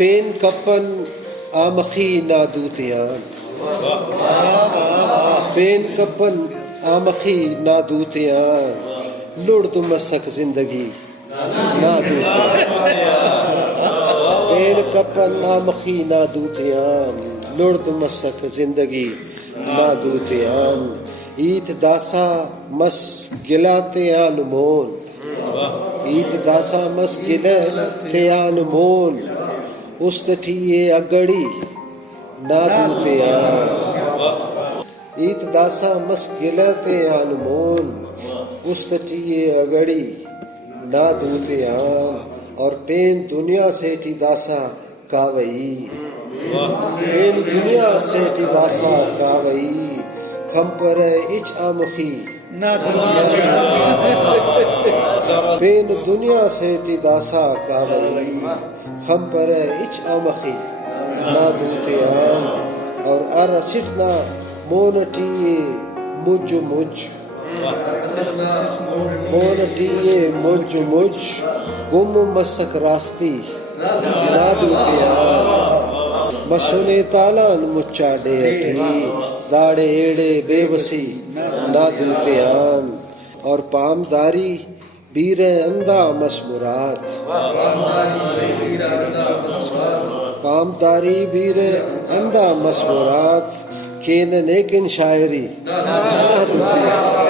pen कपन आमखी नादूतियान pen कपन आमखी नादूतियान लुड़ मसक जिंदगी नादूतियान pen कपन आमखी नादूतियान लुड़ मसक जिंदगी नादूतियान ईत दासा मस गिलाते आनुमोन ईत दासा मस गिलाते आनुमोन उस्तठिये अगड़ी नादूतियान ईत दासा मस गिलाते आनुमोन उस्तठिये अगड़ी नादूतियान और पेन दुनिया सेठी दासा कावई पेन दुनिया सेठी दासा कावई खंपर इच आमखी पेन दुनिया सेठी दासा कावई खंपर इच आमखी नादूतियान और अरसिटना मोनटिये मुझ मुझ मोनटिये मुझ मुझ गुम मसक रास्ती नादूतियान मशुने तालान मुच्चाडे अठी दाड़े एड़े बेवसी नादूतियान और पामदारी बीरे अंदा मसमुरात पामदारी बीरे अंदा मसमुरात केन नेकिन शायरी नादूतियान